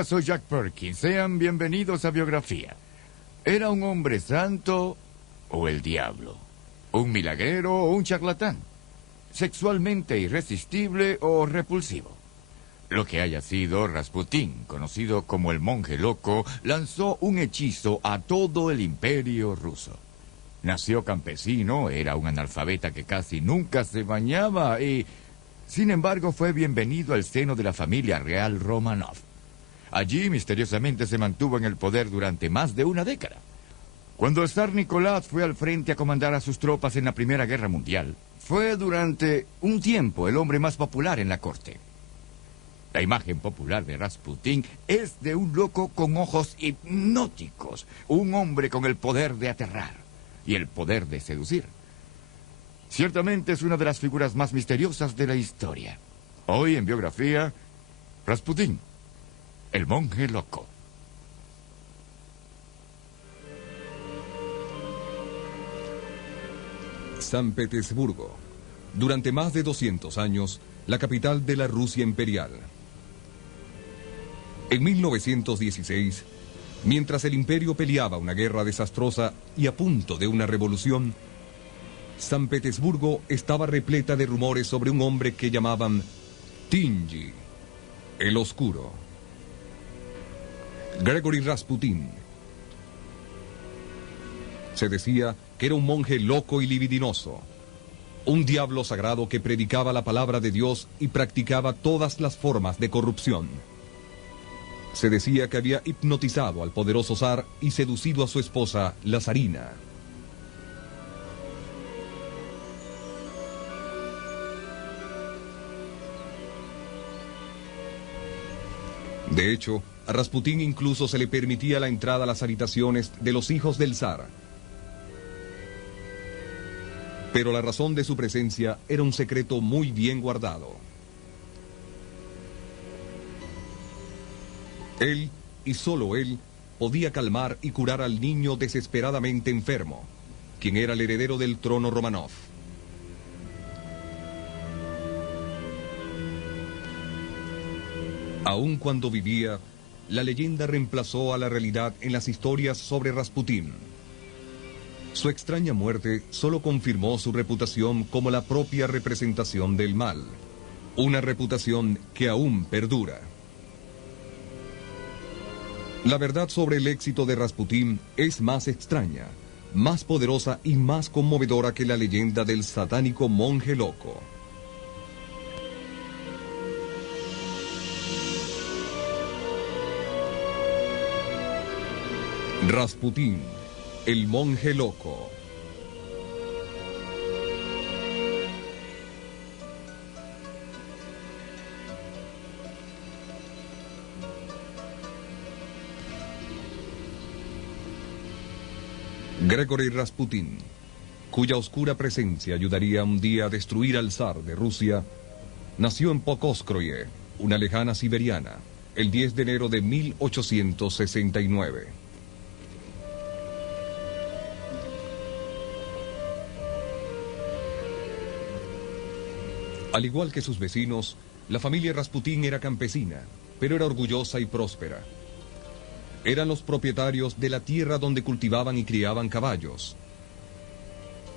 Hola, soy Jack Perkins. Sean bienvenidos a Biografía. ¿Era un hombre santo o el diablo? ¿Un milagrero o un charlatán? ¿Sexualmente irresistible o repulsivo? Lo que haya sido, Rasputín, conocido como el monje loco, lanzó un hechizo a todo el imperio ruso. Nació campesino, era un analfabeta que casi nunca se bañaba y, sin embargo, fue bienvenido al seno de la familia real Romanov. Allí, misteriosamente, se mantuvo en el poder durante más de una década. Cuando el zar Nicolás fue al frente a comandar a sus tropas en la Primera Guerra Mundial, fue durante un tiempo el hombre más popular en la corte. La imagen popular de Rasputín es de un loco con ojos hipnóticos, un hombre con el poder de aterrar y el poder de seducir. Ciertamente es una de las figuras más misteriosas de la historia. Hoy en Biografía, Rasputín, el monje loco. San Petersburgo. Durante más de 200 años, la capital de la Rusia imperial. En 1916, mientras el imperio peleaba una guerra desastrosa y a punto de una revolución, San Petersburgo estaba repleta de rumores sobre un hombre que llamaban Tingy, el Oscuro. Gregory Rasputin. Se decía que era un monje loco y libidinoso, un diablo sagrado que predicaba la palabra de Dios y practicaba todas las formas de corrupción. Se decía que había hipnotizado al poderoso zar y seducido a su esposa, la zarina. De hecho, a Rasputín incluso se le permitía la entrada a las habitaciones de los hijos del zar. Pero la razón de su presencia era un secreto muy bien guardado. Él, y solo él, podía calmar y curar al niño desesperadamente enfermo, quien era el heredero del trono Romanov. Aun cuando vivía, la leyenda reemplazó a la realidad en las historias sobre Rasputín. Su extraña muerte solo confirmó su reputación como la propia representación del mal, una reputación que aún perdura. La verdad sobre el éxito de Rasputín es más extraña, más poderosa y más conmovedora que la leyenda del satánico monje loco. Rasputín, el monje loco. Gregory Rasputin, cuya oscura presencia ayudaría un día a destruir al zar de Rusia, nació en Pokrovskoye, una lejana siberiana, el 10 de enero de 1869. Al igual que sus vecinos, la familia Rasputín era campesina, pero era orgullosa y próspera. Eran los propietarios de la tierra donde cultivaban y criaban caballos.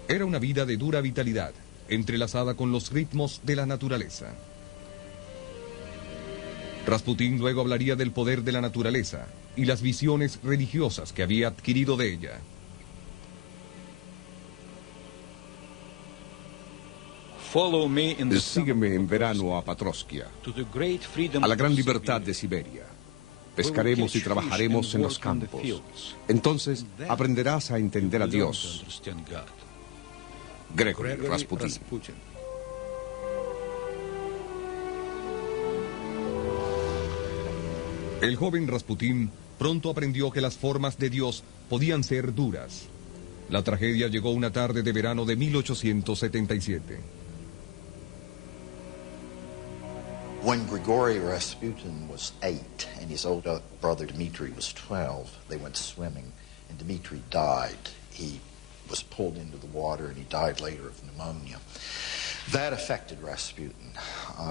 Era una vida de dura vitalidad, entrelazada con los ritmos de la naturaleza. Rasputín luego hablaría del poder de la naturaleza y las visiones religiosas que había adquirido de ella. Sígueme en verano a Patroskia, a la gran libertad de Siberia. Pescaremos y trabajaremos en los campos. Entonces aprenderás a entender a Dios. Gregory Rasputin. El joven Rasputín pronto aprendió que las formas de Dios podían ser duras. La tragedia llegó una tarde de verano de 1877. When Grigory Rasputin was 8 and his older brother Dmitri was 12, they went swimming and Dmitri died. He was pulled into the water and he died later of pneumonia. That affected Rasputin.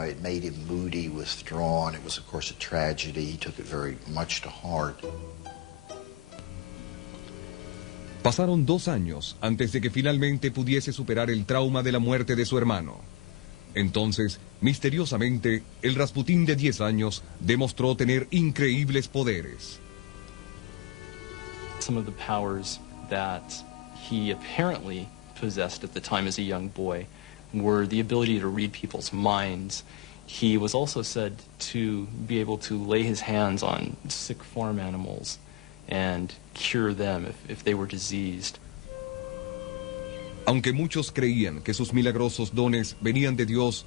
It made him moody, withdrawn. It was, of course, a tragedy. He took it very much to heart. Pasaron 2 años antes de que finalmente pudiese superar el trauma de la muerte de su hermano. Entonces, misteriosamente, el Rasputín de 10 años demostró tener increíbles poderes. Some of the powers that he apparently possessed at the time as a young boy were the ability to read people's minds. He was also said to be able to lay his hands on sick farm animals and cure them if they were diseased. Aunque muchos creían que sus milagrosos dones venían de Dios,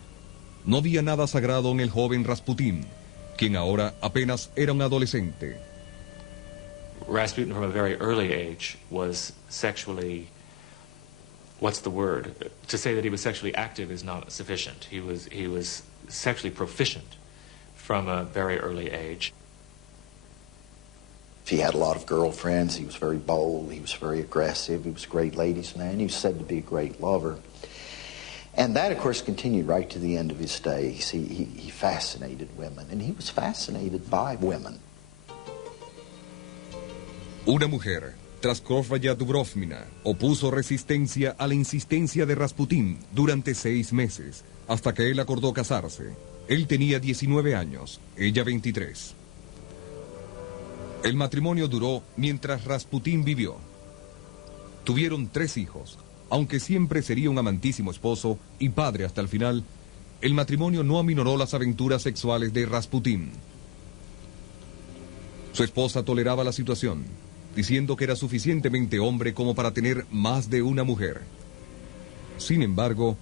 no había nada sagrado en el joven Rasputín, quien ahora apenas era un adolescente. Rasputin from a very early age was sexually, what's the word? To say that he was sexually active is not sufficient. He was sexually proficient from a very early age. He had a lot of girlfriends. He was very bold. He was very aggressive. He was a great ladies' man. He was said to be a great lover. And that, of course, continued right to the end of his days. He fascinated women, and he was fascinated by women. Una mujer, Praskovya Dubrovina, opuso resistencia a la insistencia de Rasputín durante 6 meses, hasta que él acordó casarse. Él tenía 19 años, ella 23. El matrimonio duró mientras Rasputín vivió. Tuvieron 3 hijos. Aunque siempre sería un amantísimo esposo y padre hasta el final, el matrimonio no aminoró las aventuras sexuales de Rasputín. Su esposa toleraba la situación, diciendo que era suficientemente hombre como para tener más de una mujer. Sin embargo,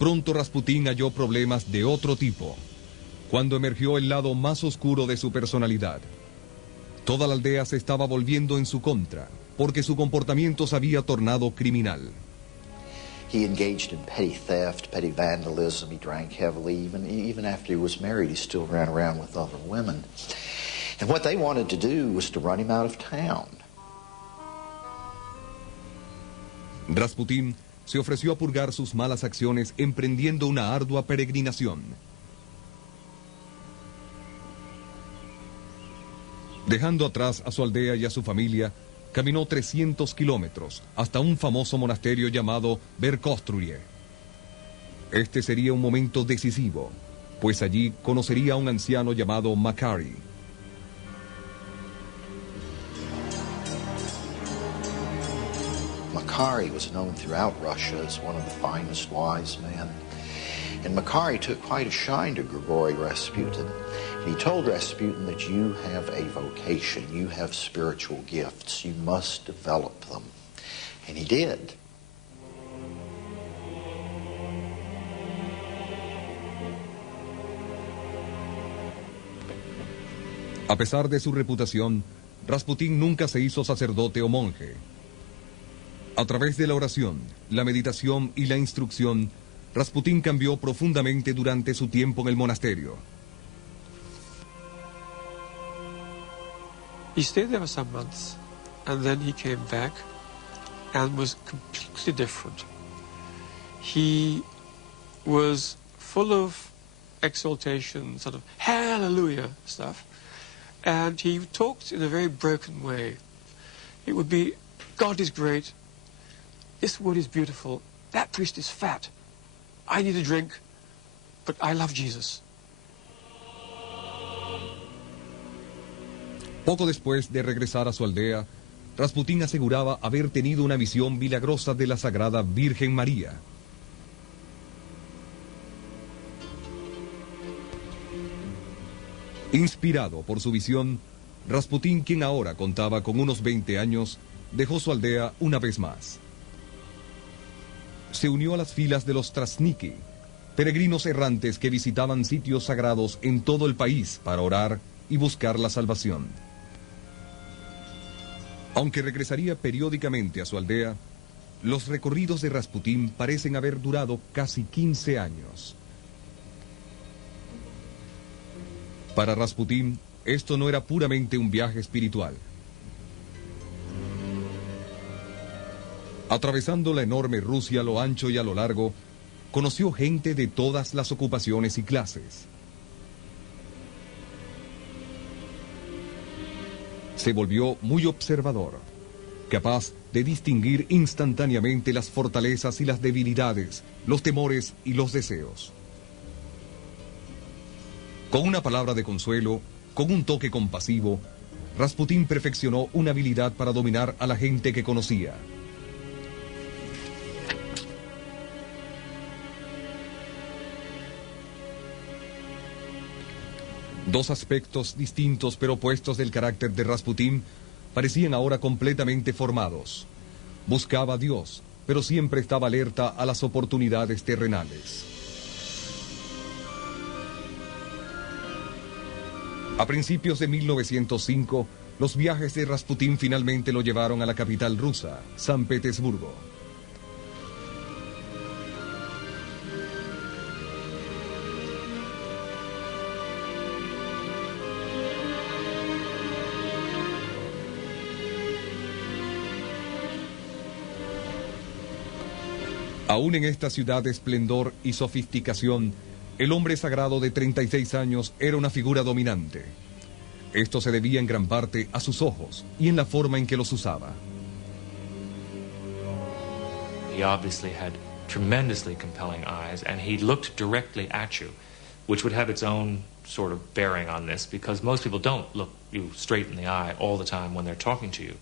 pronto Rasputín halló problemas de otro tipo, cuando emergió el lado más oscuro de su personalidad. Toda la aldea se estaba volviendo en su contra, porque su comportamiento se había tornado criminal. He engaged in petty theft, petty vandalism. He drank heavily. Even after he was married, he still ran around with other women. And what they wanted to do was to run him out of town. Rasputín se ofreció a purgar sus malas acciones emprendiendo una ardua peregrinación. Dejando atrás a su aldea y a su familia, caminó 300 kilómetros hasta un famoso monasterio llamado Verkhovtye. Este sería un momento decisivo, pues allí conocería a un anciano llamado Makary. Makary was known throughout Russia as one of the finest wise men. And Makary took quite a shine to Grigory Rasputin. And he told Rasputin that you have a vocation, you have spiritual gifts, you must develop them. And he did. A pesar de su reputación, Rasputín nunca se hizo sacerdote o monje. A través de la oración, la meditación y la instrucción, Rasputín cambió profundamente durante su tiempo en el monasterio. He stayed there for some months, and then he came back and was completely different. He was full of exaltation, sort of hallelujah stuff, and he talked in a very broken way. It would be, God is great, this wood is beautiful, that priest is fat, I need a drink, but I love Jesus. Poco después de regresar a su aldea, Rasputín aseguraba haber tenido una visión milagrosa de la Sagrada Virgen María. Inspirado por su visión, Rasputín, quien ahora contaba con unos 20 años, dejó su aldea una vez más. Se unió a las filas de los Trasniki, peregrinos errantes que visitaban sitios sagrados en todo el país para orar y buscar la salvación. Aunque regresaría periódicamente a su aldea, los recorridos de Rasputín parecen haber durado casi 15 años. Para Rasputín, esto no era puramente un viaje espiritual. Atravesando la enorme Rusia a lo ancho y a lo largo, conoció gente de todas las ocupaciones y clases. Se volvió muy observador, capaz de distinguir instantáneamente las fortalezas y las debilidades, los temores y los deseos. Con una palabra de consuelo, con un toque compasivo, Rasputín perfeccionó una habilidad para dominar a la gente que conocía. Dos aspectos distintos pero opuestos del carácter de Rasputín parecían ahora completamente formados. Buscaba a Dios, pero siempre estaba alerta a las oportunidades terrenales. A principios de 1905, los viajes de Rasputín finalmente lo llevaron a la capital rusa, San Petersburgo. Aún en esta ciudad de esplendor y sofisticación, el hombre sagrado de 36 años era una figura dominante. Esto se debía en gran parte a sus ojos y en la forma en que los usaba. He obviously had tremendously compelling eyes, and he looked directly at you, which would have its own sort of bearing on this, because most people don't look you straight in the eye all the time when they're talking to you.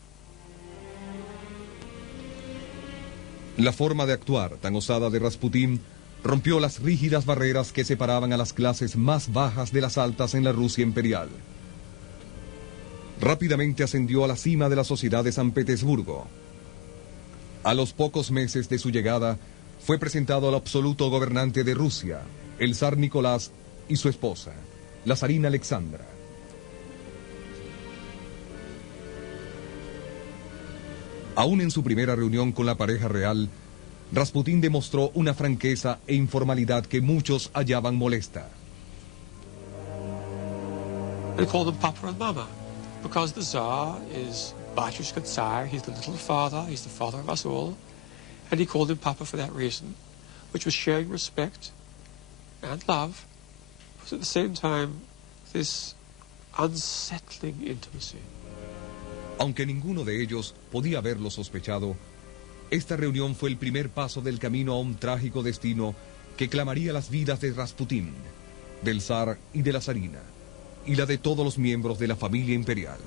La forma de actuar tan osada de Rasputín rompió las rígidas barreras que separaban a las clases más bajas de las altas en la Rusia imperial. Rápidamente ascendió a la cima de la sociedad de San Petersburgo. A los pocos meses de su llegada, fue presentado al absoluto gobernante de Rusia, el zar Nicolás, y su esposa, la zarina Alexandra. Aún en su primera reunión con la pareja real, Rasputín demostró una franqueza e informalidad que muchos hallaban molesta. They called him Papa and Mama, because the Tsar is Batyushka Tsar, he's the little father, he's the father of us all, and he called him Papa for that reason, which was sharing respect and love, but at the same time, this unsettling intimacy. Aunque ninguno de ellos podía haberlo sospechado, esta reunión fue el primer paso del camino a un trágico destino que clamaría las vidas de Rasputín, del zar y de la zarina, y la de todos los miembros de la familia imperial.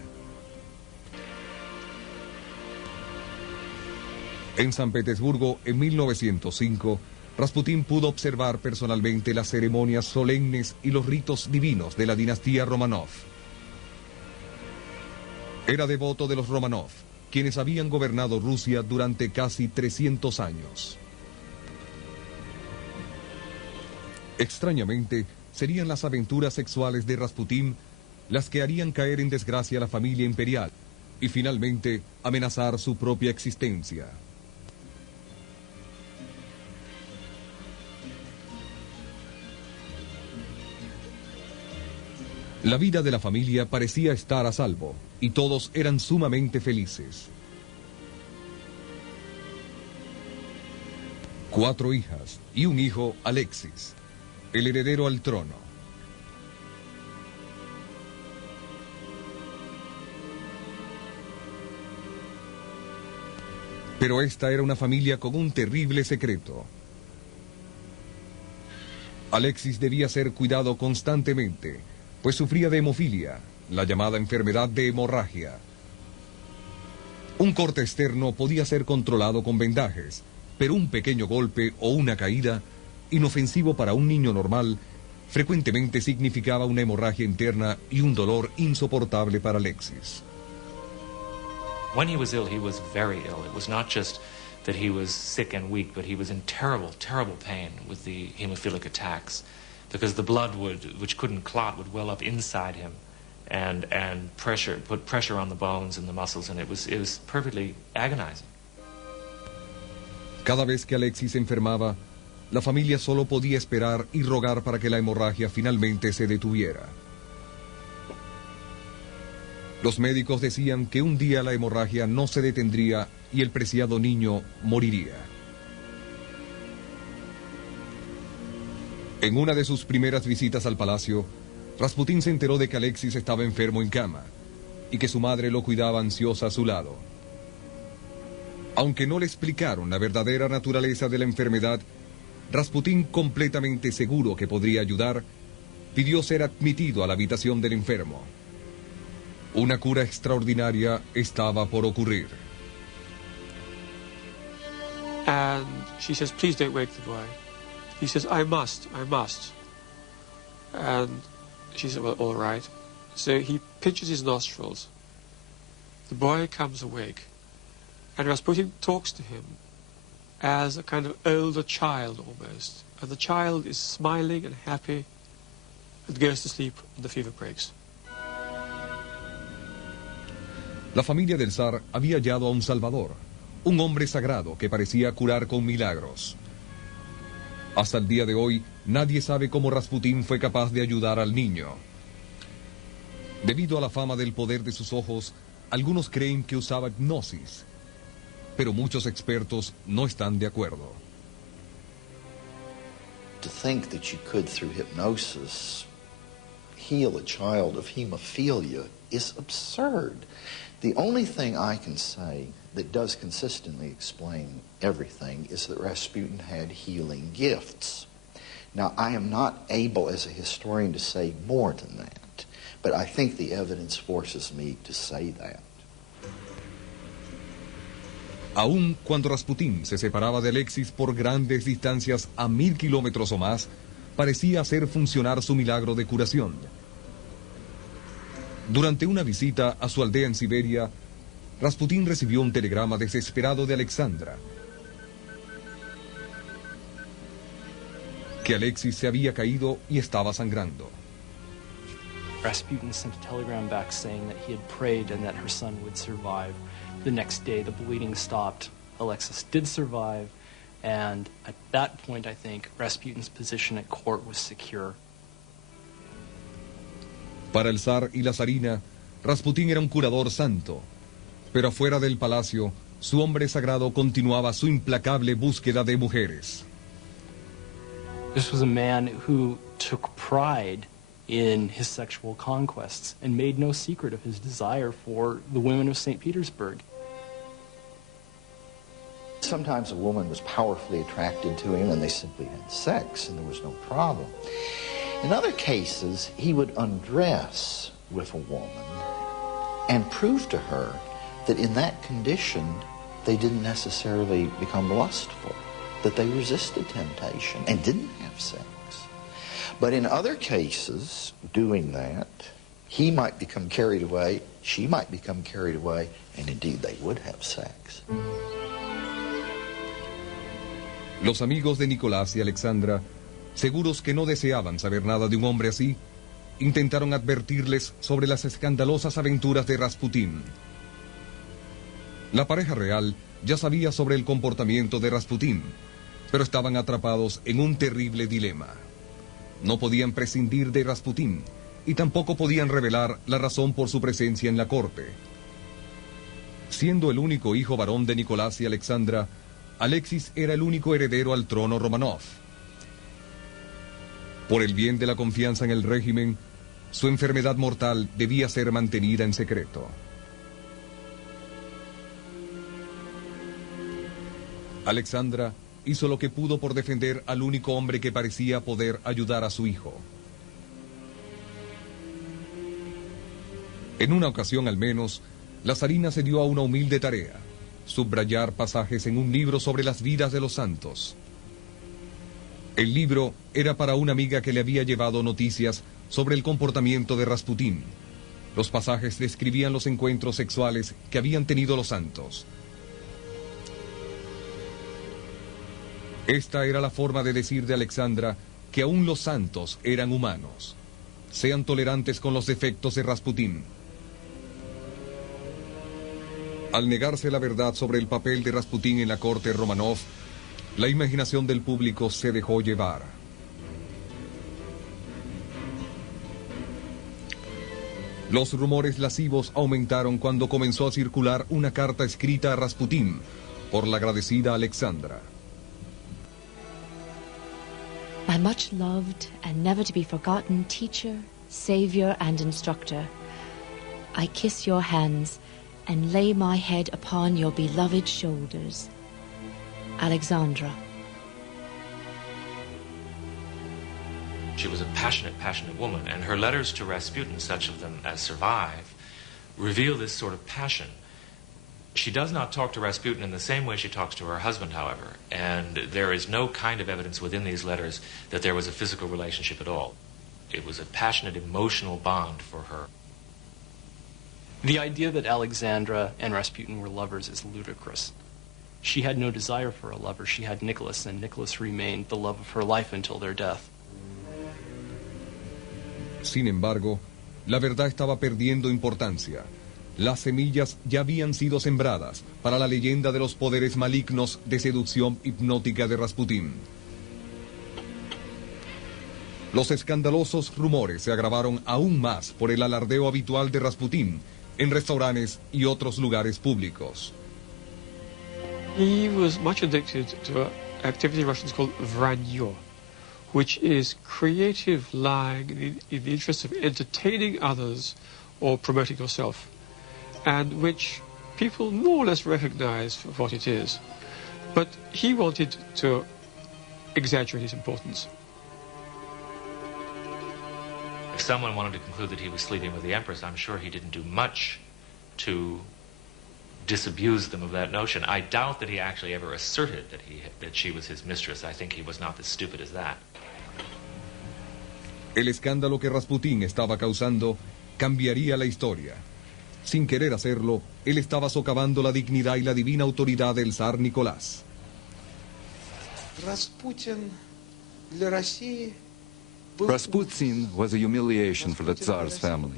En San Petersburgo, en 1905, Rasputín pudo observar personalmente las ceremonias solemnes y los ritos divinos de la dinastía Romanov. Era devoto de los Romanov, quienes habían gobernado Rusia durante casi 300 años. Extrañamente, serían las aventuras sexuales de Rasputín las que harían caer en desgracia a la familia imperial y finalmente amenazar su propia existencia. La vida de la familia parecía estar a salvo, y todos eran sumamente felices. 4 hijas y un hijo, Alexis, el heredero al trono. Pero esta era una familia con un terrible secreto. Alexis debía ser cuidado constantemente, pues sufría de hemofilia, la llamada enfermedad de hemorragia. Un corte externo podía ser controlado con vendajes, pero un pequeño golpe o una caída, inofensivo para un niño normal, frecuentemente significaba una hemorragia interna y un dolor insoportable para Alexis. When he was very ill. It was not just that he was sick and weak, but he was in terrible, terrible pain with the hemophilic attacks, because the blood which couldn't clot would well up inside him and put pressure on the bones and the muscles, and it was perfectly agonizing. Cada vez que Alexis enfermaba, la familia solo podía esperar y rogar para que la hemorragia finalmente se detuviera. Los médicos decían que un día la hemorragia no se detendría y el preciado niño moriría. En una de sus primeras visitas al palacio, Rasputín se enteró de que Alexis estaba enfermo en cama y que su madre lo cuidaba ansiosa a su lado. Aunque no le explicaron la verdadera naturaleza de la enfermedad, Rasputín, completamente seguro que podría ayudar, pidió ser admitido a la habitación del enfermo. Una cura extraordinaria estaba por ocurrir. And she says, please don't wake the boy. He says, I must. And she said, well, all right. So he pinches his nostrils. The boy comes awake. And Rasputin talks to him as a kind of older child almost. And the child is smiling and happy and goes to sleep and the fever breaks. La familia del zar había hallado a un salvador, un hombre sagrado que parecía curar con milagros. Hasta el día de hoy, nadie sabe cómo Rasputín fue capaz de ayudar al niño. Debido a la fama del poder de sus ojos, algunos creen que usaba hipnosis, pero muchos expertos no están de acuerdo. To think that you could, through hypnosis, heal a child of hemophilia is absurd. The only thing I can say that does consistently explain everything is that Rasputin had healing gifts. Now, I am not able as a historian to say more than that, but I think the evidence forces me to say that. Aun cuando Rasputín se separaba de Alexis por grandes distancias a 1000 kilómetros o más, parecía hacer funcionar su milagro de curación. Durante una visita a su aldea en Siberia, Rasputín recibió un telegrama desesperado de Alexandra, que Alexis se había caído y estaba sangrando. Rasputin sent a telegram back saying that he had prayed and that her son would survive. The next day, the bleeding stopped. Alexis did survive, and at that point, I think, Rasputin's position at court was secure. Para el zar y la zarina, Rasputín era un curador santo, pero afuera del palacio, su hombre sagrado continuaba su implacable búsqueda de mujeres. This was a man who took pride in his sexual conquests and made no secret of his desire for the women of St. Petersburg. Sometimes a woman was powerfully attracted to him and they simply had sex and there was no problem. In other cases, he would undress with a woman and prove to her that in that condition, they didn't necessarily become lustful, that they resisted temptation and didn't have sex. But in other cases, doing that, he might become carried away, she might become carried away, and indeed they would have sex. Los amigos de Nicolás y Alexandra, seguros que no deseaban saber nada de un hombre así, intentaron advertirles sobre las escandalosas aventuras de Rasputín. La pareja real ya sabía sobre el comportamiento de Rasputín, pero estaban atrapados en un terrible dilema. No podían prescindir de Rasputín y tampoco podían revelar la razón por su presencia en la corte. Siendo el único hijo varón de Nicolás y Alexandra, Alexis era el único heredero al trono Romanov. Por el bien de la confianza en el régimen, su enfermedad mortal debía ser mantenida en secreto. Alexandra hizo lo que pudo por defender al único hombre que parecía poder ayudar a su hijo. En una ocasión al menos, la zarina se dio a una humilde tarea: subrayar pasajes en un libro sobre las vidas de los santos. El libro era para una amiga que le había llevado noticias sobre el comportamiento de Rasputín. Los pasajes describían los encuentros sexuales que habían tenido los santos. Esta era la forma de decir de Alexandra que aún los santos eran humanos. Sean tolerantes con los defectos de Rasputín. Al negarse la verdad sobre el papel de Rasputín en la corte Romanov, la imaginación del público se dejó llevar. Los rumores lascivos aumentaron cuando comenzó a circular una carta escrita a Rasputín por la agradecida Alexandra. My much loved and never to be forgotten teacher, savior, and instructor, I kiss your hands and lay my head upon your beloved shoulders. Alexandra. She was a passionate woman, and her letters to Rasputin, such of them as survive, reveal this sort of passion. She does not talk to Rasputin in the same way she talks to her husband, however, and there is no kind of evidence within these letters that there was a physical relationship at all. It was a passionate, emotional bond for her. The idea that Alexandra and Rasputin were lovers is ludicrous. She had no desire for a lover. She had Nicholas, and Nicholas remained the love of her life until their death. Sin embargo, la verdad estaba perdiendo importancia. Las semillas ya habían sido sembradas para la leyenda de los poderes malignos de seducción hipnótica de Rasputín. Los escandalosos rumores se agravaron aún más por el alardeo habitual de Rasputín en restaurantes y otros lugares públicos. He was much addicted to an activity in Russians called vranье, which is creative lying in the interest of entertaining others or promoting yourself, and which people more or less recognize for what it is. But he wanted to exaggerate its importance. If someone wanted to conclude that he was sleeping with the Empress, I'm sure he didn't do much to disabuse them of that notion. I doubt that he actually ever asserted that she was his mistress. I think he was not as stupid as that. El escándalo que Rasputín estaba causando cambiaría la historia. Sin querer hacerlo, él estaba socavando la dignidad y la divina autoridad del zar Nicolás. Rasputin was a humiliation for the Tsar's family.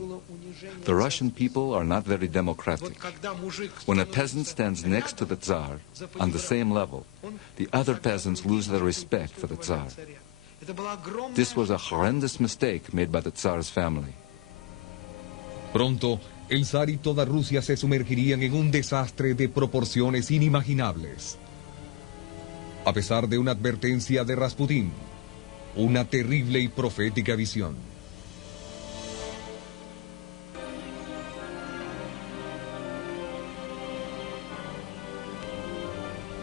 The Russian people are not very democratic. When a peasant stands next to the Tsar, on the same level, the other peasants lose their respect for the Tsar. This was a horrendous mistake made by the Tsar's family. Pronto, el zar y toda Rusia se sumergirían en un desastre de proporciones inimaginables. A pesar de una advertencia de Rasputín, una terrible y profética visión.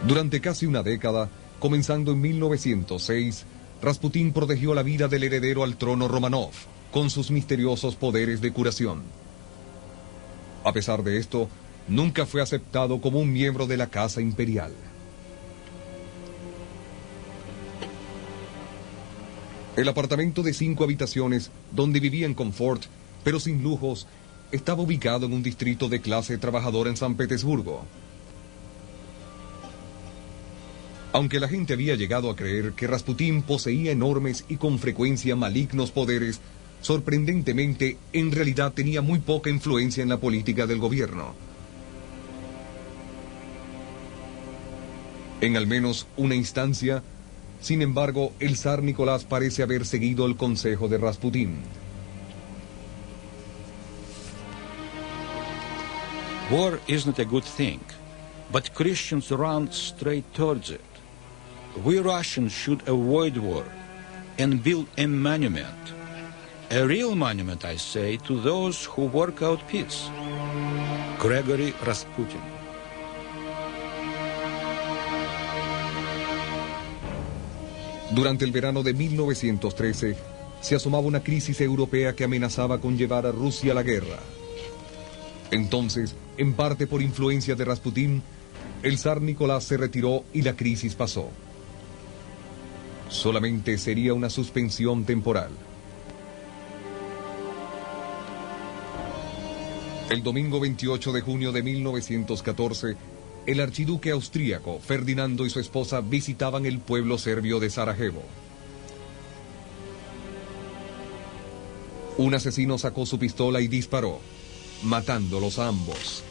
Durante casi una década, comenzando en 1906, Rasputín protegió la vida del heredero al trono Romanov con sus misteriosos poderes de curación. A pesar de esto, nunca fue aceptado como un miembro de la Casa Imperial. El apartamento de 5 habitaciones, donde vivía en confort, pero sin lujos, estaba ubicado en un distrito de clase trabajadora en San Petersburgo. Aunque la gente había llegado a creer que Rasputín poseía enormes y con frecuencia malignos poderes, sorprendentemente, en realidad tenía muy poca influencia en la política del gobierno. En al menos una instancia, sin embargo, el zar Nicolás parece haber seguido el consejo de Rasputín. War is not a good thing, but Christians run straight towards it. We Russians should avoid war and build a monument. A real monument, I say, to those who work out peace. Gregory Rasputin. Durante el verano de 1913, se asomaba una crisis europea que amenazaba con llevar a Rusia a la guerra. Entonces, en parte por influencia de Rasputín, el zar Nicolás se retiró y la crisis pasó. Solamente sería una suspensión temporal. El domingo 28 de junio de 1914, el archiduque austríaco Ferdinando y su esposa visitaban el pueblo serbio de Sarajevo. Un asesino sacó su pistola y disparó, matándolos a ambos.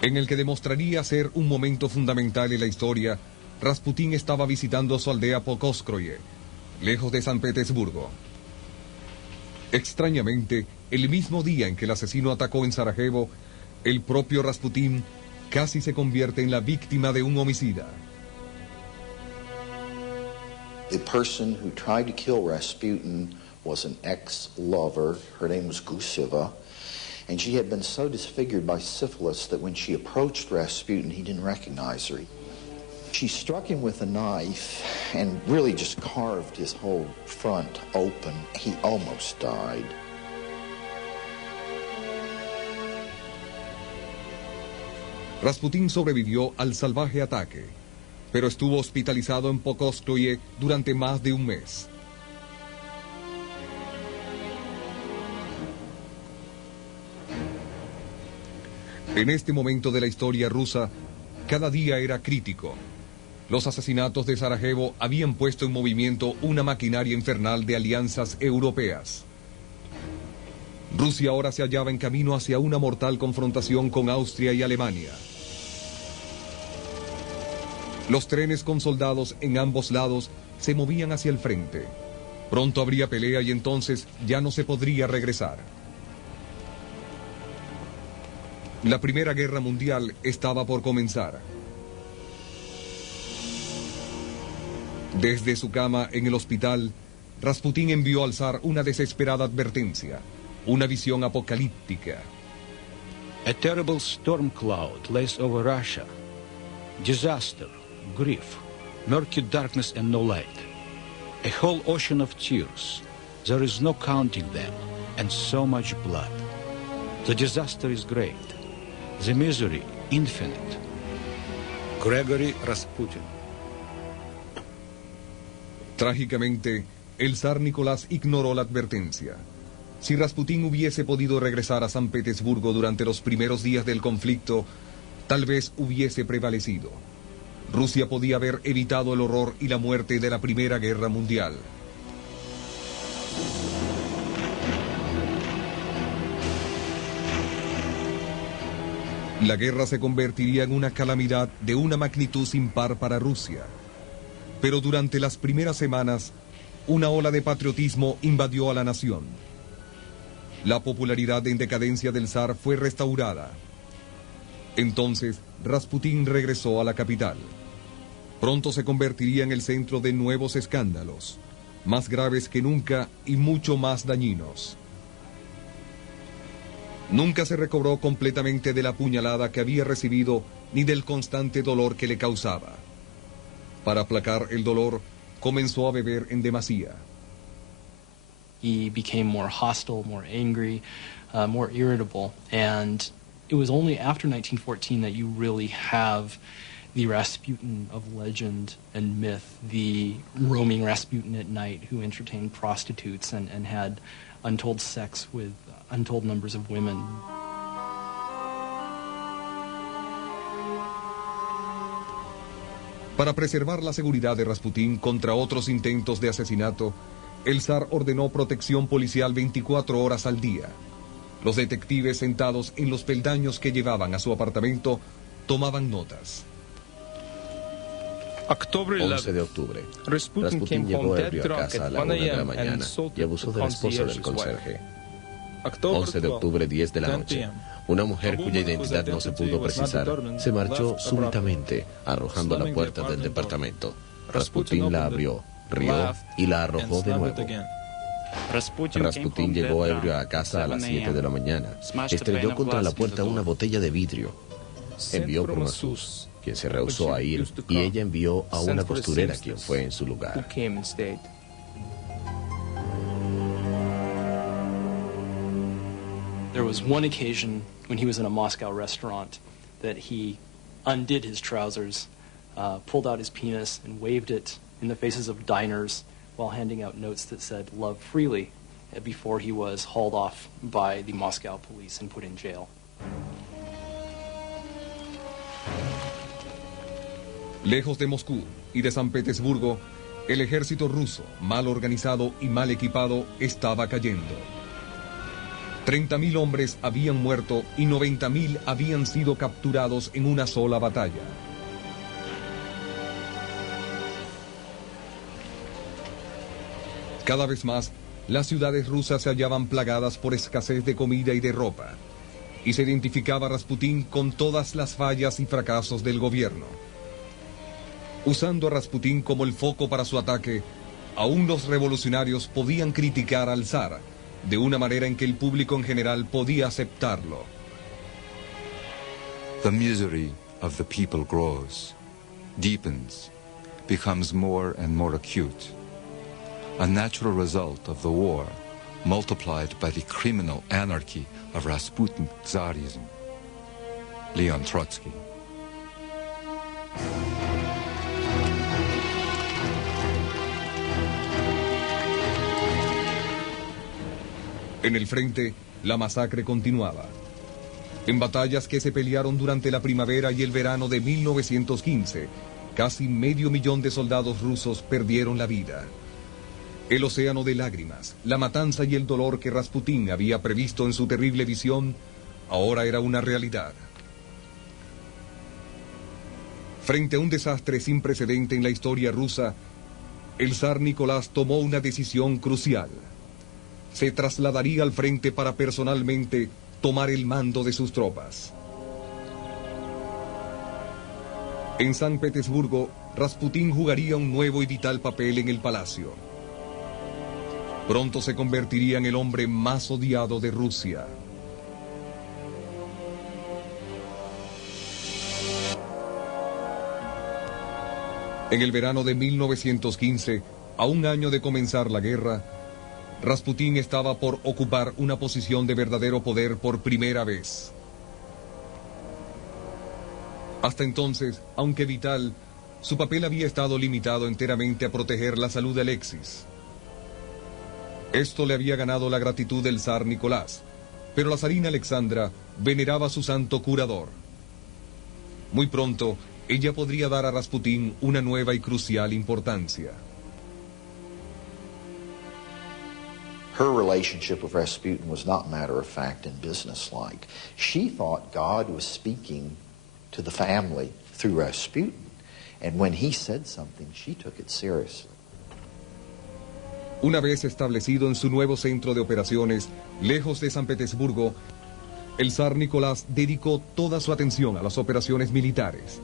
En el que demostraría ser un momento fundamental en la historia, Rasputín estaba visitando su aldea Pokrovskoye, lejos de San Petersburgo. Extrañamente, el mismo día en que el asesino atacó en Sarajevo, el propio Rasputín casi se convierte en la víctima de un homicida. The person who tried to kill Rasputin was an ex-lover. Her name was Guseva, and she had been so disfigured by syphilis that when she approached Rasputin, he didn't recognize her. She struck him with a knife and really just carved his whole front open. He almost died. Rasputín sobrevivió al salvaje ataque, pero estuvo hospitalizado en Pokrovskoye durante más de un mes. En este momento de la historia rusa, cada día era crítico. Los asesinatos de Sarajevo habían puesto en movimiento una maquinaria infernal de alianzas europeas. Rusia ahora se hallaba en camino hacia una mortal confrontación con Austria y Alemania. Los trenes con soldados en ambos lados se movían hacia el frente. Pronto habría pelea y entonces ya no se podría regresar. La Primera Guerra Mundial estaba por comenzar. Desde su cama en el hospital, Rasputín envió al zar una desesperada advertencia, una visión apocalíptica. A terrible storm cloud lays over Russia. Disaster, grief, murky darkness and no light. A whole ocean of tears. There is no counting them, and so much blood. The disaster is great. The misery infinite. Gregory Rasputin. Trágicamente, el zar Nicolás ignoró la advertencia. Si Rasputín hubiese podido regresar a San Petersburgo durante los primeros días del conflicto, tal vez hubiese prevalecido. Rusia podía haber evitado el horror y la muerte de la Primera Guerra Mundial. La guerra se convertiría en una calamidad de una magnitud sin par para Rusia. Pero durante las primeras semanas, una ola de patriotismo invadió a la nación. La popularidad en decadencia del zar fue restaurada. Entonces, Rasputín regresó a la capital. Pronto se convertiría en el centro de nuevos escándalos, más graves que nunca y mucho más dañinos. Nunca se recobró completamente de la puñalada que había recibido ni del constante dolor que le causaba. Para aplacar el dolor, comenzó a beber en demasía. He became more hostile, more angry, more irritable, and it was only after 1914 that you really have the Rasputin of legend and myth, the roaming Rasputin at night who entertained prostitutes and had untold sex with untold numbers of women. Para preservar la seguridad de Rasputín contra otros intentos de asesinato, el zar ordenó protección policial 24 horas al día. Los detectives sentados en los peldaños que llevaban a su apartamento tomaban notas. 11 de octubre. Rasputin llegó ebrio a casa a la 1 de la mañana y abusó de la esposa del conserje. 11 de octubre, 10 de la noche. Una mujer cuya identidad no se pudo precisar se marchó súbitamente, arrojando a la puerta del departamento. Rasputin la abrió, rió y la arrojó de nuevo. Rasputin llegó ebrio a casa a las 7 de la mañana. Estrelló contra la puerta una botella de vidrio. Envió por Masús, quien se rehusó a ir, y ella envió a una costurera, quien fue en su lugar. There was one occasion when he was in a Moscow restaurant that he undid his trousers, pulled out his penis and waved it in the faces of diners while handing out notes that said "love freely" before he was hauled off by the Moscow police and put in jail. Lejos de Moscú y de San Petersburgo, el ejército ruso, mal organizado y mal equipado, estaba cayendo. 30.000 hombres habían muerto y 90.000 habían sido capturados en una sola batalla. Cada vez más, Las ciudades rusas se hallaban plagadas por escasez de comida y de ropa, y se identificaba a Rasputín con todas las fallas y fracasos del gobierno. Usando a Rasputín como el foco para su ataque, aún los revolucionarios podían criticar al zar, de una manera en que el público en general podía aceptarlo. The misery of the people grows, deepens, becomes more and more acute. A natural result of the war, multiplied by the criminal anarchy of Rasputin Tsarism. Leon Trotsky. En el frente, la masacre continuaba. En batallas que se pelearon durante la primavera y el verano de 1915, casi 500,000 de soldados rusos perdieron la vida. El océano de lágrimas, la matanza y el dolor que Rasputín había previsto en su terrible visión, ahora era una realidad. Frente a un desastre sin precedente en la historia rusa, el zar Nicolás tomó una decisión crucial. Se trasladaría al frente para personalmente tomar el mando de sus tropas. En San Petersburgo, Rasputín jugaría un nuevo y vital papel en el palacio. Pronto se convertiría en el hombre más odiado de Rusia. En el verano de 1915, a un año de comenzar la guerra, Rasputín estaba por ocupar una posición de verdadero poder por primera vez. Hasta entonces, aunque vital, su papel había estado limitado enteramente a proteger la salud de Alexis. Esto le había ganado la gratitud del zar Nicolás, pero la zarina Alexandra veneraba a su santo curador. Muy pronto, ella podría dar a Rasputín una nueva y crucial importancia. Her relationship with Rasputin was not matter-of-fact and businesslike. She thought God was speaking to the family through Rasputin, and when he said something, she took it seriously. Una vez establecido en su nuevo centro de operaciones, lejos de San Petersburgo, el zar Nicolás dedicó toda su atención a las operaciones militares.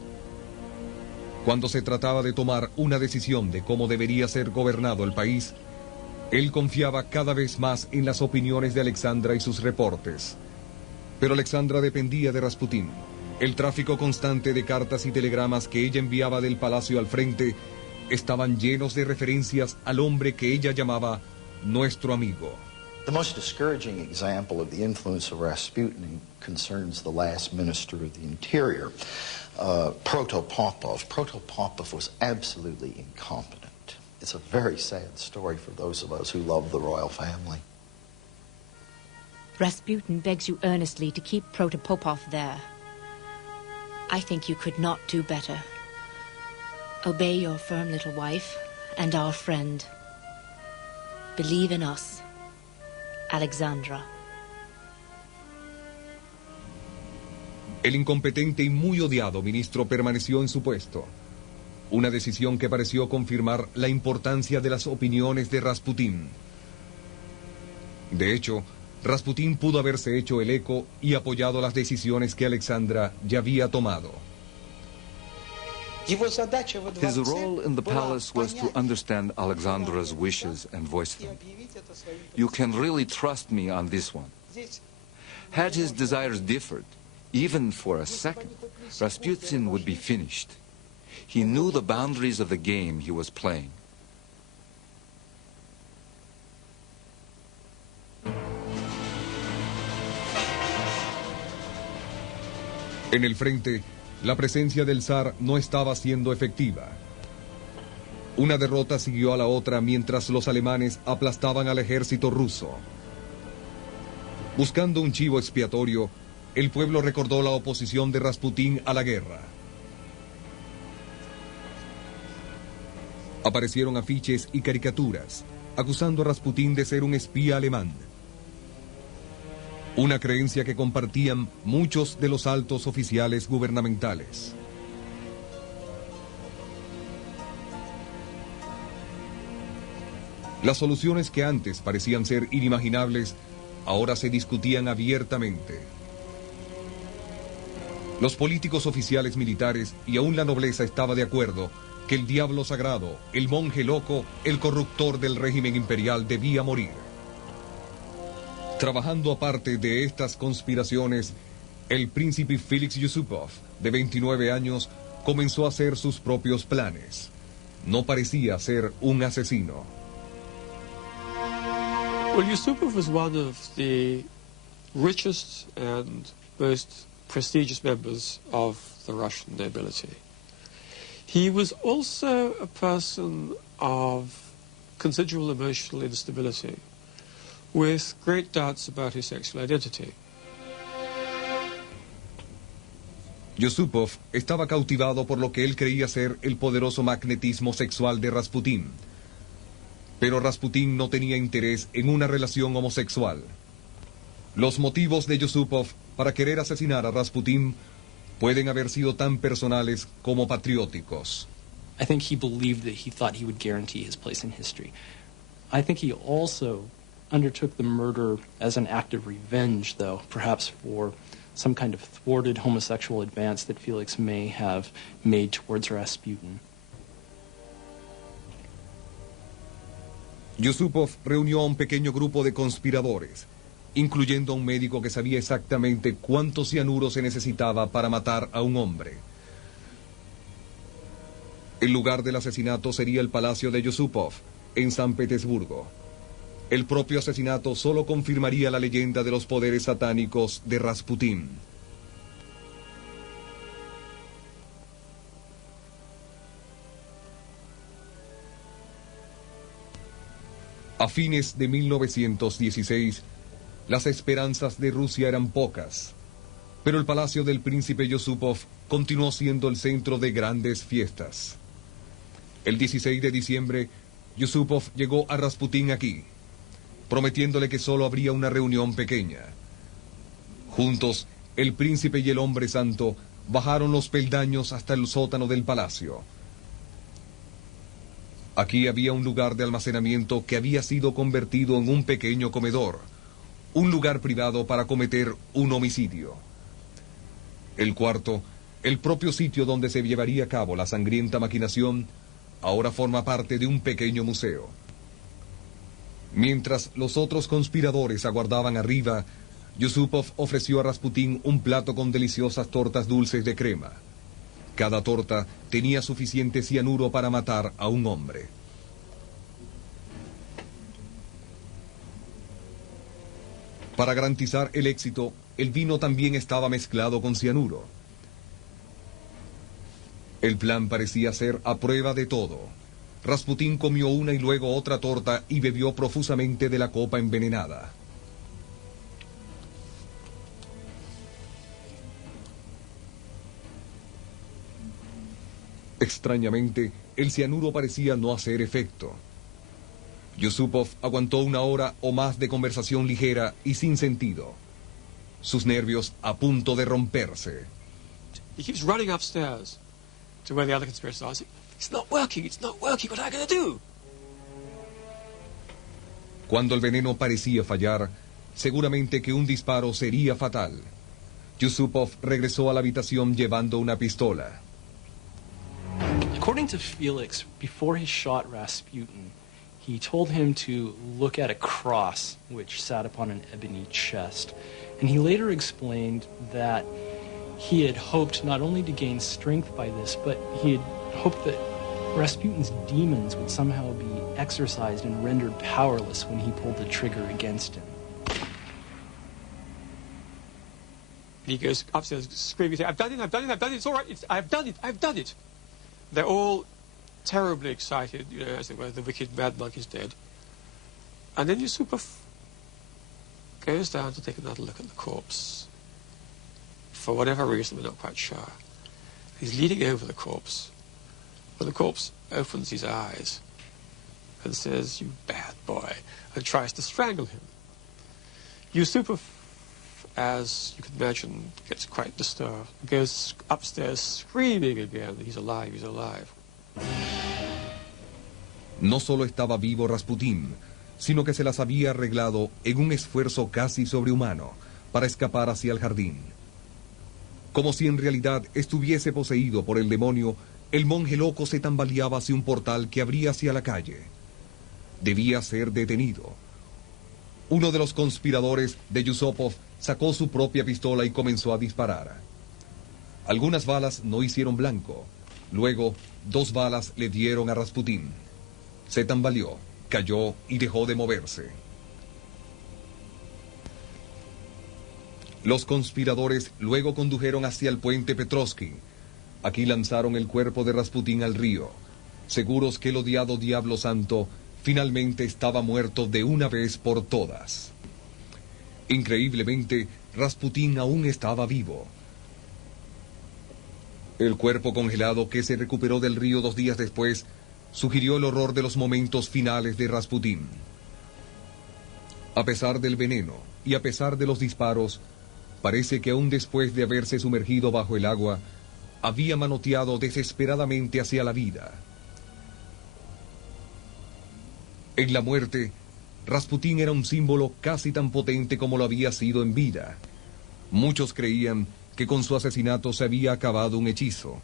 Cuando se trataba de tomar una decisión de cómo debería ser gobernado el país, él confiaba cada vez más en las opiniones de Alexandra y sus reportes. Pero Alexandra dependía de Rasputín. El tráfico constante de cartas y telegramas que ella enviaba del palacio al frente estaban llenos de referencias al hombre que ella llamaba nuestro amigo. The most discouraging example of the influence of Rasputin concerns the last minister of the Interior, Protopopov. Protopopov was absolutely incompetent. It's a very sad story for those of us who love the royal family. Rasputin begs you earnestly to keep Protopopov there. I think you could not do better. Obey your firm little wife and our friend. Believe in us, Alexandra. El incompetente y muy odiado ministro permaneció en su puesto. Una decisión que pareció confirmar la importancia de las opiniones de Rasputín. De hecho, Rasputín pudo haberse hecho el eco y apoyado las decisiones que Alexandra ya había tomado. His role in the palace was to understand Alexandra's wishes and voice them. You can really trust me on this one. Had his desires differed, even for a second, Rasputin would be finished. He knew the boundaries of the game he was playing. En el frente, la presencia del zar no estaba siendo efectiva. Una derrota siguió a la otra mientras los alemanes aplastaban al ejército ruso. Buscando un chivo expiatorio, el pueblo recordó la oposición de Rasputín a la guerra. Aparecieron afiches y caricaturas, acusando a Rasputín de ser un espía alemán. Una creencia que compartían muchos de los altos oficiales gubernamentales. Las soluciones que antes parecían ser inimaginables, ahora se discutían abiertamente. Los políticos oficiales militares y aún la nobleza estaba de acuerdo que el diablo sagrado, el monje loco, el corruptor del régimen imperial debía morir. Trabajando aparte de estas conspiraciones, el príncipe Félix Yusupov, de 29 años, comenzó a hacer sus propios planes. No parecía ser un asesino. Well, Yusupov was one of the richest and most prestigious members of the Russian nobility. He was also a person of considerable emotional instability, with great doubts about his sexual identity. Yusupov estaba cautivado por lo que él creía ser el poderoso magnetismo sexual de Rasputín. Pero Rasputín no tenía interés en una relación homosexual. Los motivos de Yusupov para querer asesinar a Rasputín pueden haber sido tan personales como patrióticos. I think he believed that he thought he would guarantee his place in history. I think he also undertook the murder as an act of revenge, though, perhaps for some kind of thwarted homosexual advance that Felix may have made towards Rasputin. Yusupov reunió a un pequeño grupo de conspiradores, incluyendo a un médico que sabía exactamente cuánto cianuro se necesitaba para matar a un hombre. El lugar del asesinato sería el palacio de Yusupov, en San Petersburgo. El propio asesinato solo confirmaría la leyenda de los poderes satánicos de Rasputín. A fines de 1916, las esperanzas de Rusia eran pocas, pero el palacio del príncipe Yusupov continuó siendo el centro de grandes fiestas. El 16 de diciembre, Yusupov llegó a Rasputín aquí, prometiéndole que solo habría una reunión pequeña. Juntos, el príncipe y el hombre santo bajaron los peldaños hasta el sótano del palacio. Aquí había un lugar de almacenamiento que había sido convertido en un pequeño comedor, un lugar privado para cometer un homicidio. El cuarto, el propio sitio donde se llevaría a cabo la sangrienta maquinación, ahora forma parte de un pequeño museo. Mientras los otros conspiradores aguardaban arriba, Yusupov ofreció a Rasputín un plato con deliciosas tortas dulces de crema. Cada torta tenía suficiente cianuro para matar a un hombre. Para garantizar el éxito, el vino también estaba mezclado con cianuro. El plan parecía ser a prueba de todo. Rasputín comió una y luego otra torta y bebió profusamente de la copa envenenada. Extrañamente, el cianuro parecía no hacer efecto. Yusupov aguantó una hora o más de conversación ligera y sin sentido. Sus nervios a punto de romperse. He keeps running upstairs to where the other conspirators are. It's not working, what am I going to do? Cuando el veneno parecía fallar, seguramente que un disparo sería fatal. Yusupov regresó a la habitación llevando una pistola. According to Felix, before he shot Rasputin, he told him to look at a cross which sat upon an ebony chest. And he later explained that he had hoped not only to gain strength by this, but he had hoped that Rasputin's demons would somehow be exorcised and rendered powerless when he pulled the trigger against him. He goes upstairs screaming, I've done it, it's all right, I've done it. They're all terribly excited, as it were, the wicked mad monk is dead. And then Yusupov goes down to take another look at the corpse. For whatever reason, we're not quite sure. He's leaning over the corpse. But the corpse opens his eyes and says, "You bad boy," and tries to strangle him. Yusupov, as you can imagine, gets quite disturbed. Goes upstairs screaming again, he's alive. No solo estaba vivo Rasputín, sino que se las había arreglado en un esfuerzo casi sobrehumano para escapar hacia el jardín. Como si en realidad estuviese poseído por el demonio, el monje loco se tambaleaba hacia un portal que abría hacia la calle. Debía ser detenido. Uno de los conspiradores de Yusupov sacó su propia pistola y comenzó a disparar. Algunas balas no hicieron blanco. Luego, 2 balas le dieron a Rasputín. Se tambaleó, cayó y dejó de moverse. Los conspiradores luego condujeron hacia el puente Petrovsky. Aquí lanzaron el cuerpo de Rasputín al río, seguros que el odiado Diablo Santo finalmente estaba muerto de una vez por todas. Increíblemente, Rasputín aún estaba vivo. El cuerpo congelado que se recuperó del río 2 días después sugirió el horror de los momentos finales de Rasputín. A pesar del veneno y a pesar de los disparos, parece que aún después de haberse sumergido bajo el agua, había manoteado desesperadamente hacia la vida. En la muerte, Rasputín era un símbolo casi tan potente como lo había sido en vida. Muchos creían que con su asesinato se había acabado un hechizo,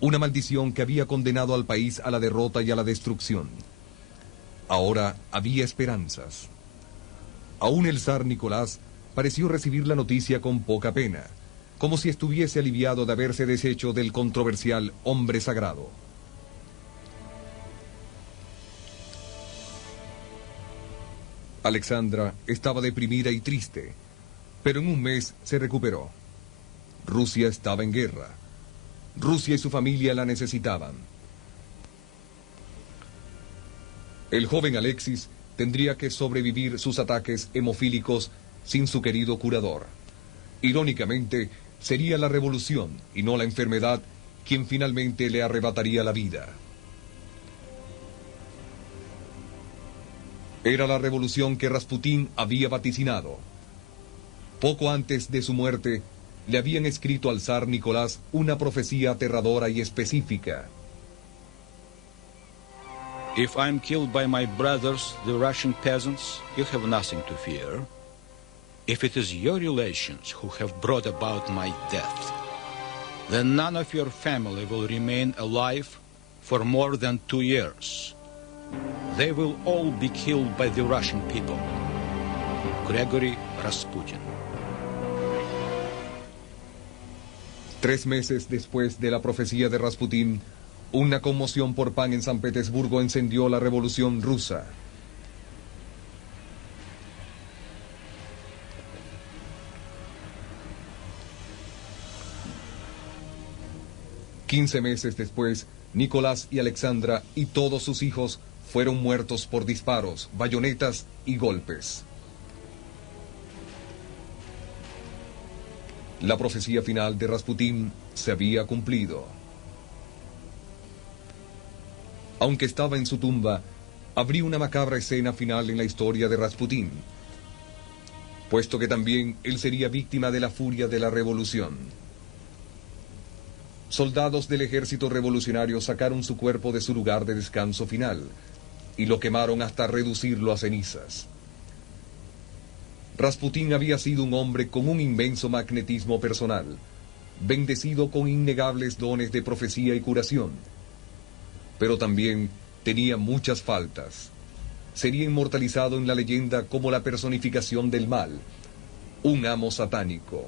una maldición que había condenado al país a la derrota y a la destrucción. Ahora había esperanzas. Aún el zar Nicolás pareció recibir la noticia con poca pena, como si estuviese aliviado de haberse deshecho del controversial hombre sagrado. Alexandra estaba deprimida y triste, pero en un mes se recuperó. Rusia estaba en guerra. Rusia y su familia la necesitaban. El joven Alexis tendría que sobrevivir sus ataques hemofílicos sin su querido curador. Irónicamente, sería la revolución y no la enfermedad quien finalmente le arrebataría la vida. Era la revolución que Rasputín había vaticinado. Poco antes de su muerte, le habían escrito al zar Nicolás una profecía aterradora y específica. If I'm killed by my brothers, the Russian peasants, you have nothing to fear. If it is your relations who have brought about my death, then none of your family will remain alive for more than 2 years. They will all be killed by the Russian people. Gregory Rasputin. 3 meses después de la profecía de Rasputín, una conmoción por pan en San Petersburgo encendió la revolución rusa. «15 meses después, Nicolás y Alexandra y todos sus hijos fueron muertos por disparos, bayonetas y golpes. La profecía final de Rasputín se había cumplido. Aunque estaba en su tumba, habría una macabra escena final en la historia de Rasputín, puesto que también él sería víctima de la furia de la revolución. Soldados del ejército revolucionario sacaron su cuerpo de su lugar de descanso final y lo quemaron hasta reducirlo a cenizas. Rasputín había sido un hombre con un inmenso magnetismo personal, bendecido con innegables dones de profecía y curación, pero también tenía muchas faltas. Sería inmortalizado en la leyenda como la personificación del mal, un amo satánico.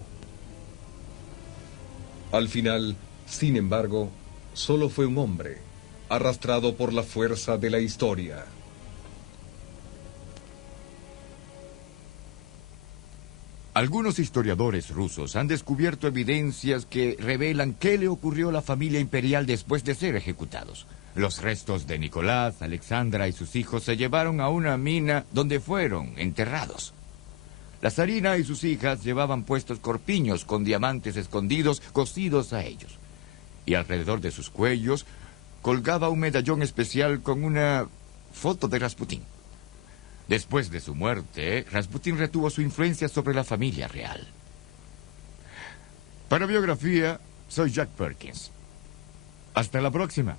Al final, sin embargo, solo fue un hombre, arrastrado por la fuerza de la historia. Algunos historiadores rusos han descubierto evidencias que revelan qué le ocurrió a la familia imperial después de ser ejecutados. Los restos de Nicolás, Alexandra y sus hijos se llevaron a una mina donde fueron enterrados. La zarina y sus hijas llevaban puestos corpiños con diamantes escondidos cosidos a ellos. Y alrededor de sus cuellos colgaba un medallón especial con una foto de Rasputín. Después de su muerte, Rasputín retuvo su influencia sobre la familia real. Para Biografía, soy Jack Perkins. Hasta la próxima.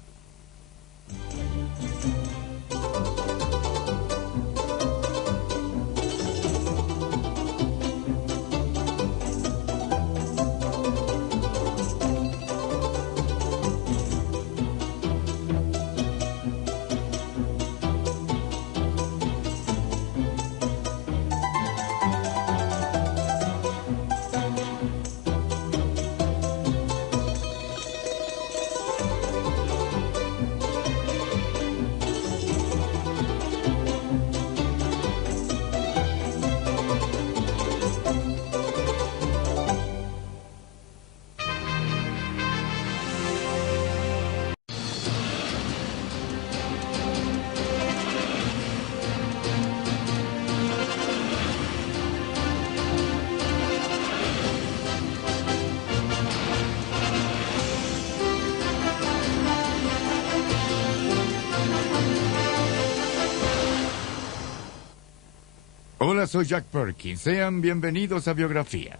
Hola, soy Jack Perkins. Sean bienvenidos a Biografía.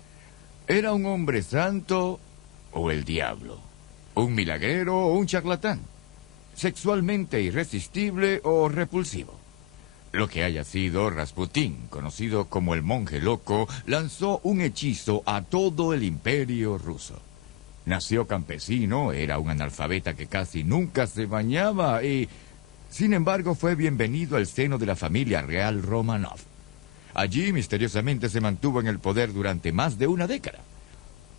¿Era un hombre santo o el diablo? ¿Un milagrero o un charlatán? ¿Sexualmente irresistible o repulsivo? Lo que haya sido, Rasputín, conocido como el monje loco, lanzó un hechizo a todo el imperio ruso. Nació campesino, era un analfabeta que casi nunca se bañaba y, sin embargo, fue bienvenido al seno de la familia real Romanov. Allí, misteriosamente, se mantuvo en el poder durante más de una década.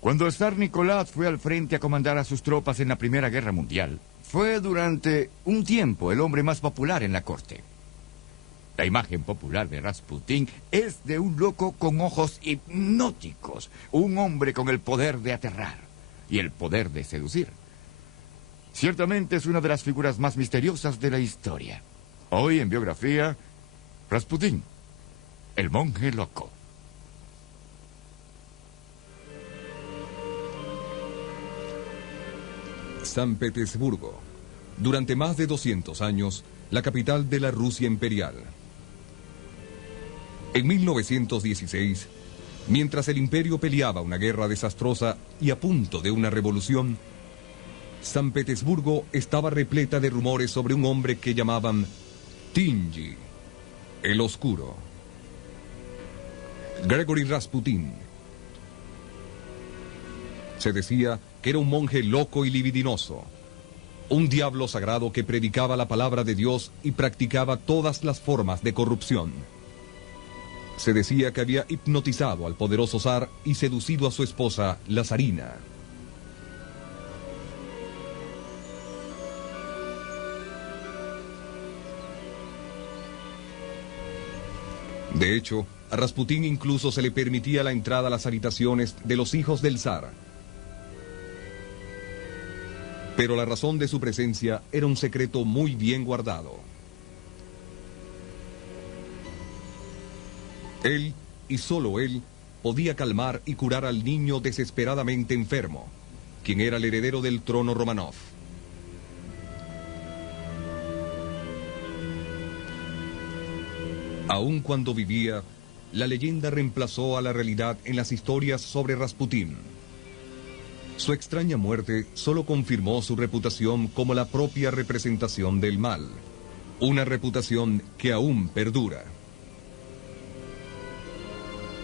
Cuando el zar Nicolás fue al frente a comandar a sus tropas en la Primera Guerra Mundial, fue durante un tiempo el hombre más popular en la corte. La imagen popular de Rasputín es de un loco con ojos hipnóticos, un hombre con el poder de aterrar y el poder de seducir. Ciertamente es una de las figuras más misteriosas de la historia. Hoy en Biografía, Rasputín, el monje loco. San Petersburgo, durante más de 200 años, la capital de la Rusia imperial. En 1916, mientras el imperio peleaba una guerra desastrosa y a punto de una revolución, San Petersburgo estaba repleta de rumores sobre un hombre que llamaban Tingy, el Oscuro. Gregory Rasputin. Se decía que era un monje loco y libidinoso, un diablo sagrado que predicaba la palabra de Dios y practicaba todas las formas de corrupción. Se decía que había hipnotizado al poderoso zar y seducido a su esposa, la zarina. De hecho, a Rasputín incluso se le permitía la entrada a las habitaciones de los hijos del zar. Pero la razón de su presencia era un secreto muy bien guardado. Él, y solo él, podía calmar y curar al niño desesperadamente enfermo, quien era el heredero del trono Romanov. Aun cuando vivía, la leyenda reemplazó a la realidad en las historias sobre Rasputín. Su extraña muerte solo confirmó su reputación como la propia representación del mal, una reputación que aún perdura.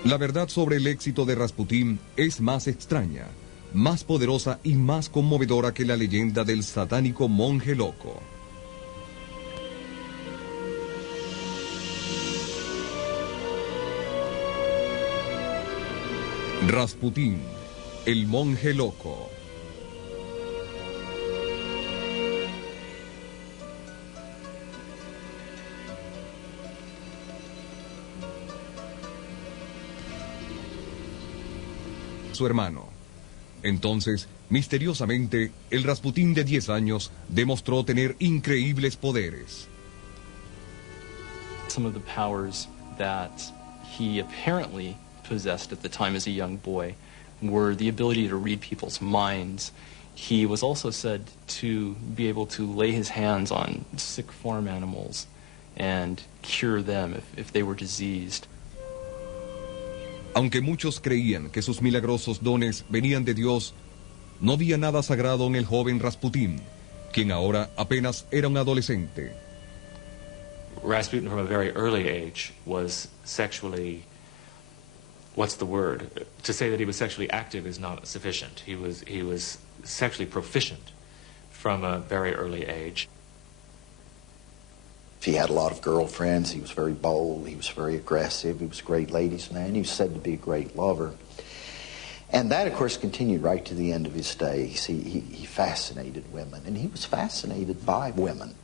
La verdad sobre el éxito de Rasputín es más extraña, más poderosa y más conmovedora que la leyenda del satánico monje loco. Rasputín, el monje loco. Su hermano. Entonces, misteriosamente, el Rasputín de 10 años demostró tener increíbles poderes. Some of the powers that he apparently possessed at the time as a young boy were the ability to read people's minds. He was also said to be able to lay his hands on sick farm animals and cure them if they were diseased. Aunque muchos creían que sus milagrosos dones venían de Dios, no había nada sagrado en el joven Rasputín, quien ahora apenas era un adolescente. Rasputin from a very early age was sexually, what's the word? To say that he was sexually active is not sufficient. He was sexually proficient from a very early age. He had a lot of girlfriends. He was very bold. He was very aggressive. He was a great ladies' man. He was said to be a great lover. And that, of course, continued right to the end of his days. He fascinated women, and he was fascinated by women.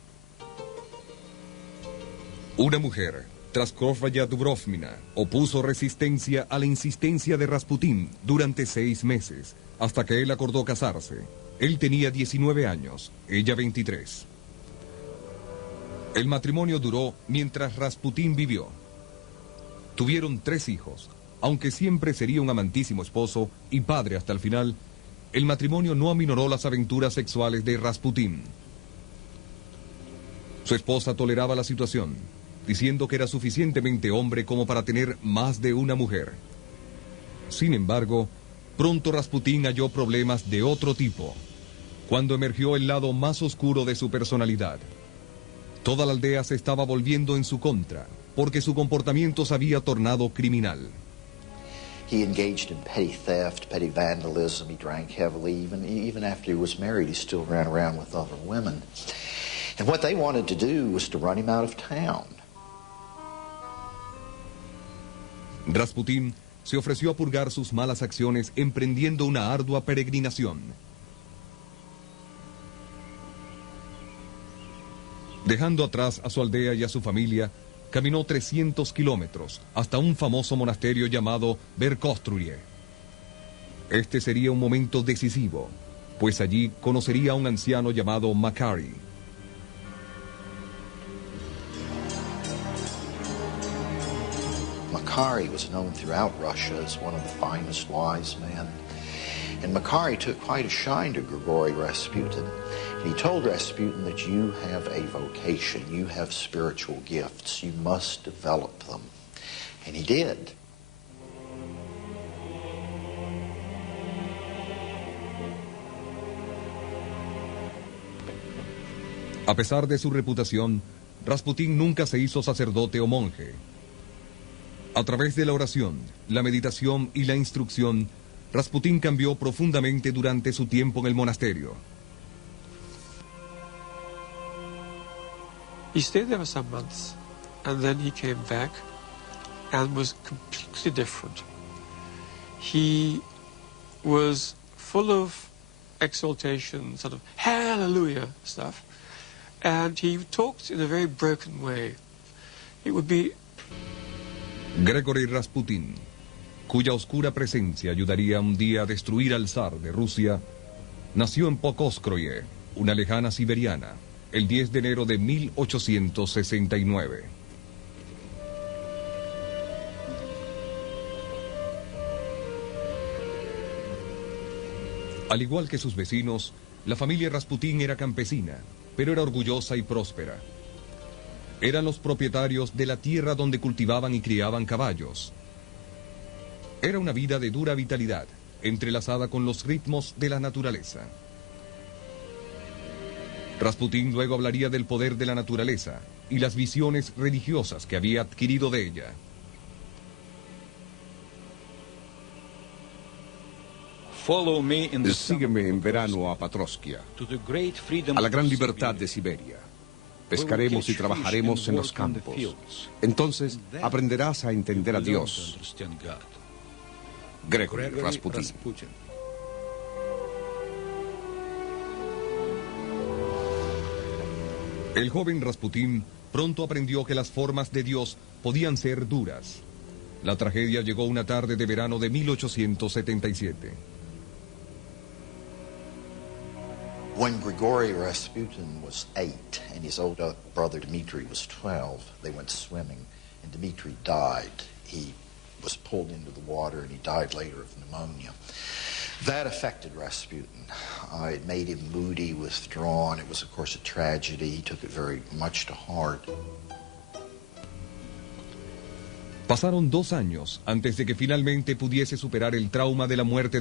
Una mujer, Praskovya Dubrovina, opuso resistencia a la insistencia de Rasputín durante 6 meses, hasta que él acordó casarse. Él tenía 19 años, ella 23. El matrimonio duró mientras Rasputín vivió. Tuvieron 3 hijos. Aunque siempre sería un amantísimo esposo y padre hasta el final, el matrimonio no aminoró las aventuras sexuales de Rasputín. Su esposa toleraba la situación, diciendo que era suficientemente hombre como para tener más de una mujer. Sin embargo, pronto Rasputín halló problemas de otro tipo, cuando emergió el lado más oscuro de su personalidad. Toda la aldea se estaba volviendo en su contra, porque su comportamiento se había tornado criminal. He engaged in petty theft, petty vandalism. He drank heavily. Even after he was married, he still ran around with other women. And what they wanted to do was to run him out of town. Rasputín se ofreció a purgar sus malas acciones emprendiendo una ardua peregrinación. Dejando atrás a su aldea y a su familia, caminó 300 kilómetros hasta un famoso monasterio llamado Verkhovtye. Este sería un momento decisivo, pues allí conocería a un anciano llamado Makary. Makary was known throughout Russia as one of the finest wise men. And Makary took quite a shine to Grigory Rasputin. And he told Rasputin that you have a vocation, you have spiritual gifts, you must develop them. And he did. A pesar de su reputación, Rasputín nunca se hizo sacerdote o monje. A través de la oración, la meditación y la instrucción, Rasputín cambió profundamente durante su tiempo en el monasterio. He stayed there for some months, and then he came back and was completely different. He was full of exaltation, sort of hallelujah stuff, and he talked in a very broken way. It would be Gregory Rasputin, cuya oscura presencia ayudaría un día a destruir al zar de Rusia, nació en Pokrovskoye, una lejana siberiana, el 10 de enero de 1869. Al igual que sus vecinos, la familia Rasputín era campesina, pero era orgullosa y próspera. Eran los propietarios de la tierra donde cultivaban y criaban caballos. Era una vida de dura vitalidad, entrelazada con los ritmos de la naturaleza. Rasputín luego hablaría del poder de la naturaleza y las visiones religiosas que había adquirido de ella. Sígueme en verano a Patroskia, a la gran libertad de Siberia. Pescaremos y trabajaremos en los campos. Entonces aprenderás a entender a Dios. Gregory Rasputin. El joven Rasputín pronto aprendió que las formas de Dios podían ser duras. La tragedia llegó una tarde de verano de 1877. When Grigory Rasputin was 8 and his older brother Dmitri was 12, they went swimming and Dmitri died. He was pulled into the water and he died later of pneumonia. That affected Rasputin. It made him moody, withdrawn. It was, of course, a tragedy. He took it very much to heart. Pasaron 2 años antes de que finalmente pudiese superar el trauma de la muerte de